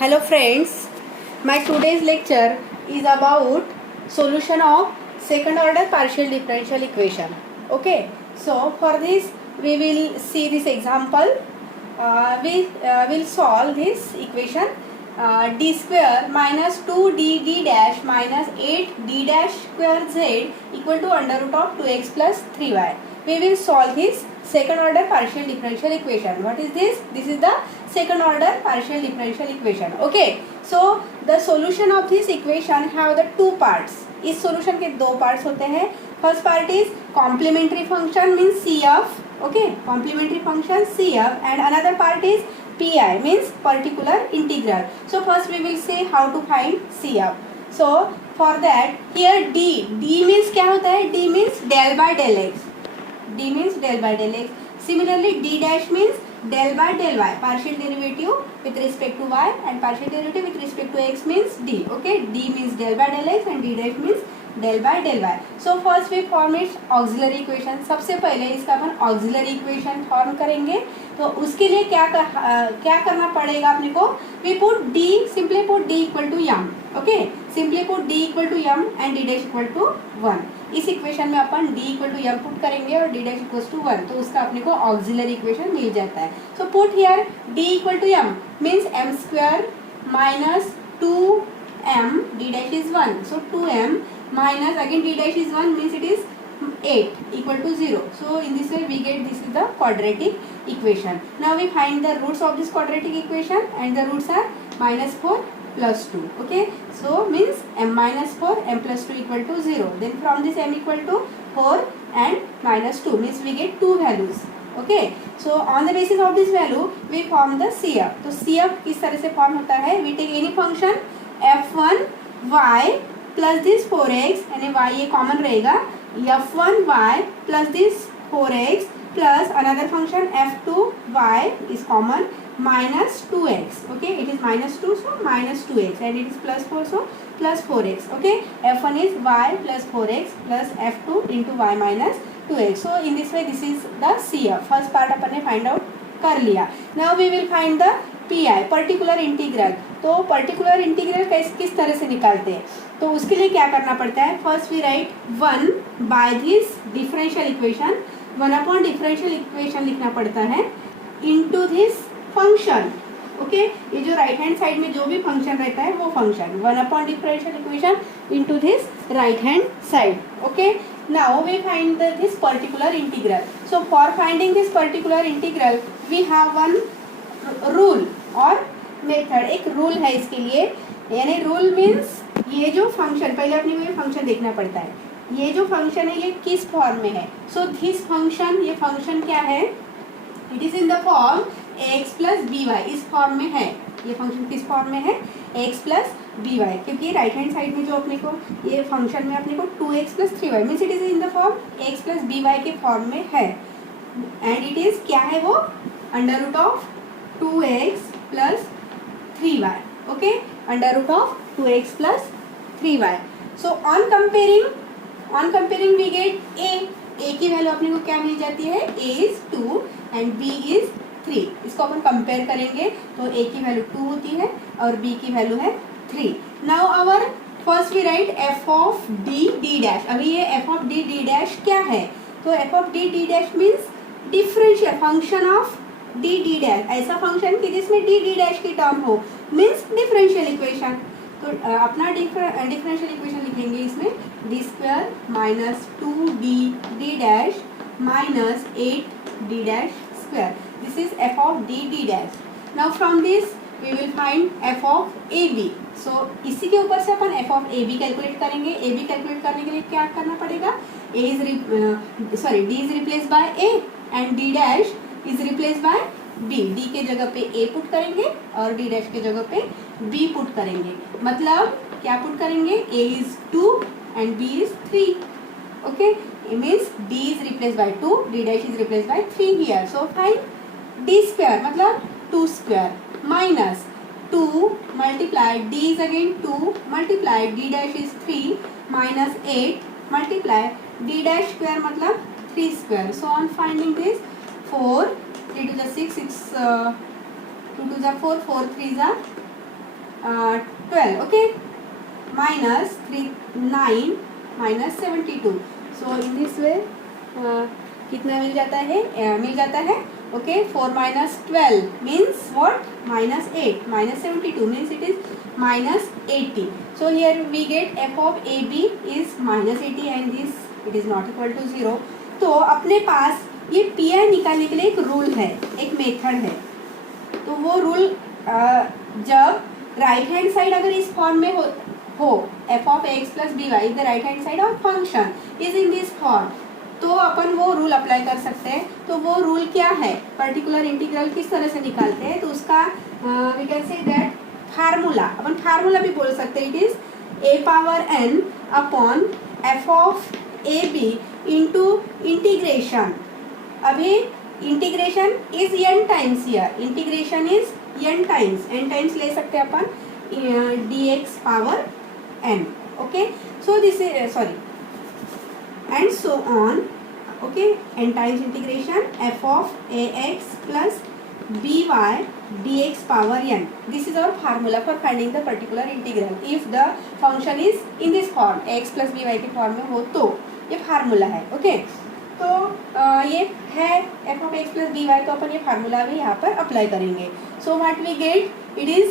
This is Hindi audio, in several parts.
Hello friends, my today's lecture is about solution of second order partial differential equation. Okay, so for this we will see this example. We will solve this equation d square minus 2dd dash minus 8d dash square z equal to under root of 2x plus 3y. We will solve this second order partial differential equation. What is this? This is the second order partial differential equation. Okay, so the solution of this equation have the two parts. इस solution के दो parts होते हैं. First part is complementary function means CF. Okay, complementary function CF, and another part is PI means particular integral. So first we will say how to find CF. So for that here D means क्या होता है? D means del by del x. D means del by del x. Similarly D dash means del by del y, partial derivative with respect to y and partial derivative with respect to x means d. Okay, D means del by del x and D dash means del by del y. So first we form its auxiliary equation. सबसे पहले इसका अपन auxiliary equation फॉर्म करेंगे. तो उसके लिए क्या करना पड़ेगा अपने को? We put D, simply put D equal to m. Okay, simply put D equal to m and D dash equal to 1. इस इक्वेशन में अपन d equal to m put करेंगे और d डैश इक्वल्स टू 1, तो उसका अपने को ऑक्सिलरी इक्वेशन मिल जाता है. So put here d equal to m means m square minus 2m d dash is 1, so 2m minus again d dash is 1 means it is 8 equal to 0. So in this way we get this is the quadratic equation. Now we find the roots of this quadratic equation and the roots are minus 4 plus 2. Okay, so means m minus 4 m plus 2 equal to 0. Then from this m equal to 4 and minus 2 means we get two values. Okay, so on the basis of this value we form the CF. तो CF किस तरह से फॉर्म होता है? We take any function f1 y plus this 4x यानी y ये कॉमन रहेगा, f1 y plus this 4x plus another function f2 y is common minus 2x. Okay, it is minus 2 so minus 2x and it is plus 4 so plus 4x. Okay, f1 is y plus 4x plus f2 into y minus 2x. So in this way this is the CF. First part अपन ने find out कर लिया. Now we will find the PI, particular integral. तो particular integral किस तरह से निकालते हैं? तो उसके लिए क्या करना पड़ता है? First we write 1 by this differential equation, 1 upon differential equation लिखना पड़ता है इनटू दिस फंक्शन. ओके, ये जो राइट हैंड साइड में जो भी फंक्शन रहता है वो function 1 upon differential equation into this right hand side. Okay, now we find this particular integral. So for finding this particular integral we have one rule और मेथड. एक रूल है इसके लिए, यानी रूल मीन्स ये जो फंक्शन, पहले अपने को ये फंक्शन देखना पड़ता है, ये जो फंक्शन है ये किस फॉर्म में है. सो दिस फंक्शन, ये फंक्शन क्या है? It is in the form X plus B Y. इस फॉर्म में है ये फंक्शन. किस फॉर्म में है? एक्स प्लस बी वाई, क्योंकि राइट हैंड साइड में जो अपने को ये फंक्शन में अपने को 2x plus 3y means it is in the form X plus B Y के फॉर्म में है. एंड इट इज क्या है वो? Under root of 2x plus 3y. Okay, under root of 2x plus 3y. So on comparing we get a की वैल्यू अपने को क्या मिल जाती है? a is 2 and b is 3. इसको अपन कंपेयर करेंगे तो a की वैल्यू 2 होती है और b की वैल्यू है 3. Now our first we write f of d dash. अभी ये f of d डैश क्या है? तो f of d dash means differential function of d dash. ऐसा फंक्शन कि जिसमें d डैश की टर्म हो मीन्स डिफरेंशियल इक्वेशन. तो अपना डिफरेंशियल इक्वेशन लिखेंगे इसमें D square minus 2d dash minus 8d dash square. This is f of d dash. Now from this we will find f of ab. So इसी के ऊपर से अपन f ऑफ ab कैलकुलेट करेंगे. ab कैलकुलेट करने के लिए क्या करना पड़ेगा? d is replace by a and d dash is replace by b. d के जगह पे a पुट करेंगे और d डैश के जगह पे b पुट करेंगे. मतलब क्या पुट करेंगे? a is 2 and b is 3. Okay, it means d is replaced by 2, d dash is replaced by 3 here. So find d square मतलब 2 square minus 2 multiply d is again 2 multiply d dash is 3 minus 8 multiply d dash square मतलब 3 square. So on finding this 4 3 to the 6 2 to the 4 4 3 the 12, okay, minus 3 9 minus 72. So in this way कितना मिल जाता है okay. 4 minus 12 means what? minus 8. minus 72 means it is minus 80. So here we get f of AB is minus 80 and this it is not equal to 0. तो अपने पास ये PI निकालने के लिए एक रूल है, एक मेथड है. तो वो रूल जब राइट हैंड साइड अगर इस फॉर्म में हो f of x plus by the right hand side of function is in this form, तो अपन वो रूल अप्लाई कर सकते हैं. तो वो रूल क्या है, पर्टिकुलर इंटीग्रल किस तरह से निकालते हैं, तो उसका we can say that formula, अपन फार्मूला भी बोल सकते हैं. It is a power n upon f of A B into integration. अभी integration is n times here, integration is n times ले सकते हैं अपन dx power n. Okay, so this is sorry and so on, okay, n times integration f of ax plus by dx power n. This is our formula for finding the particular integral. If the function is in this form, ax plus by के फॉर्म में हो तो ये फार्मूला है. ओके, तो ये है f of x plus by, तो अपन ये फार्मूला भी यहाँ पर अप्लाई करेंगे. So what we get, it is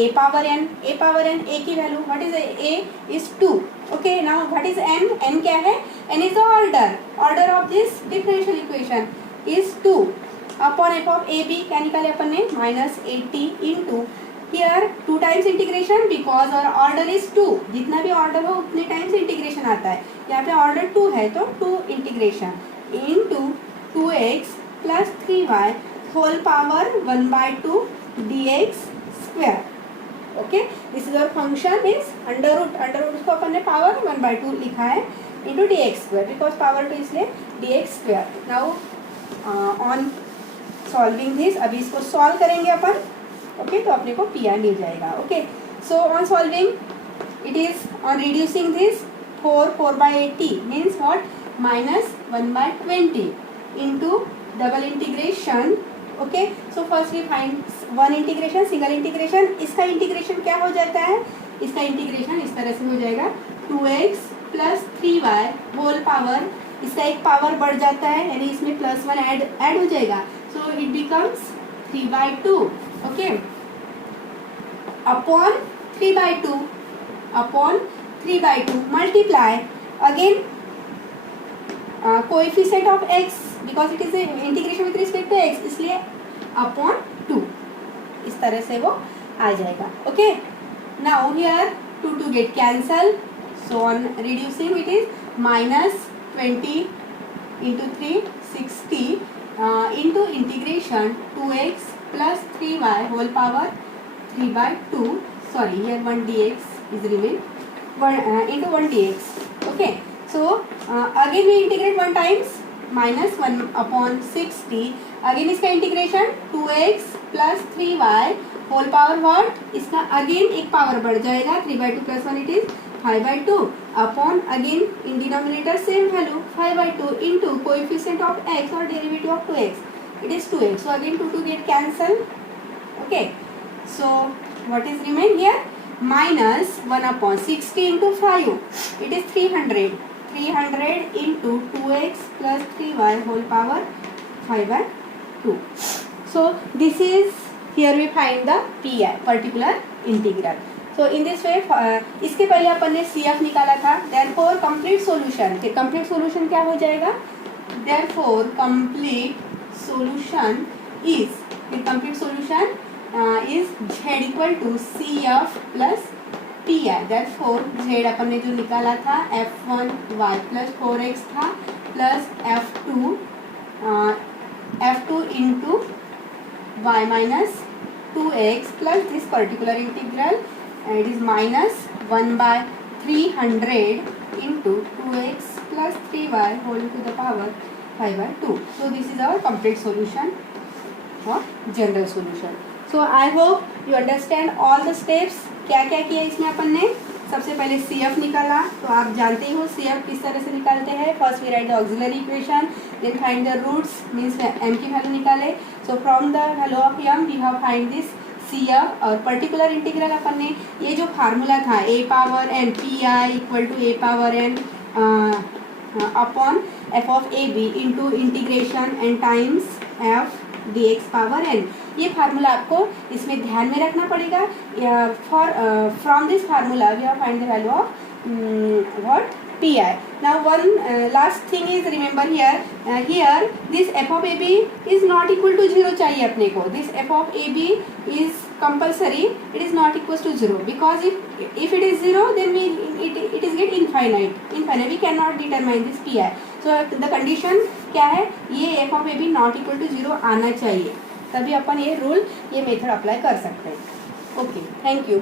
a power n. a की value what is a is 2. Okay, now what is n क्या है, n is the order of this differential equation is 2 upon f of ab. क्या निकाले अपन ने, minus 80 into here 2 times integration because our order is 2. जितना भी ऑर्डर हो उतने टाइम्स इंटीग्रेशन आता है. यहाँ पे ऑर्डर 2 है तो 2 integration into 2x plus 3y whole power 1/2 dx square. Okay, this is our function is under root को अपन ने पावर 1/2 लिखा है into d x square, because power 2 इसलिए d x square. Now on solving this, अभी इसको सॉल्व करेंगे अपन. ओके, तो अपने को पी आर मिल जाएगा. Okay, so on solving it is on reducing this 4/80 means what, minus 1/20 into double integration. Okay, so first we find one integration, single integration. इसका इंटीग्रेशन क्या हो जाता है, इसका इंटीग्रेशन इस तरह से हो जाएगा 2x plus 3y whole power, इसका एक पावर बढ़ जाता है यानी इसमें +1 ऐड हो जाएगा. So it becomes 3/2. Okay, upon 3/2 multiply again coefficient of x because it is integration with respect to x, इसलिए अपॉन 2. इस तरह से वो आ जाएगा. Okay, now here 2 get cancel. So on reducing it is minus 20 into 3 60 into integration 2x plus 3y whole power 3/2. Sorry, here 1 dx is remain into 1 dx. Okay, so again we integrate 1 times minus 1 upon 60. again इसका integration 2x plus 3y whole power what, इसका अगेन एक पावर बढ़ जाएगा 3/2 plus 1 it is 5/2 upon again in denominator same value 5/2 into coefficient of x और derivative of 2x it is 2x. So again 2 get cancel. Okay, so what is remain here, minus 1 upon 60 into 5 it is 300 into 2x plus 3y whole power 5/2. So this is, here we find the PI, particular integral. So in this way इसके पहले अपन ने CF निकाला था. therefore complete solution, फिर complete solution क्या हो जाएगा, therefore complete solution is, फिर complete solution is z equal to CF plus PI. therefore z अपन ने जो निकाला था f1 y plus 4x था plus f2 into y minus 2x plus this particular integral and it is minus 1/300 into 2x plus 3y whole to the power 5/2. so this is our complete solution or general solution. so I hope you understand all the steps. क्या क्या किया इसमें अपन ने, सबसे पहले CF निकाला. तो आप जानते ही हो CF किस तरह से निकालते हैं. First we write the auxiliary equation, then find the roots means m की वैल्यू निकाले. So from the value of m we have find this CF और पर्टिकुलर इंटीग्रल अपन ने ये जो फार्मूला था a power n pi equal to a power n upon f of a b into integration n times f dx power n, ये फार्मूला आपको इसमें ध्यान में रखना पड़ेगा. For from this formula we have find the value of what pi. Now one last thing is remember here this f of ab is not equal to 0 चाहिए अपने को. This f of ab is compulsory, it is not equals to 0 because if it is 0 then it is get infinite, we cannot determine this pi. So the condition क्या है, ये f of ab not equal to 0 आना चाहिए, तभी अपन ये रूल ये मेथड अप्लाई कर सकते हैं. Okay, thank you.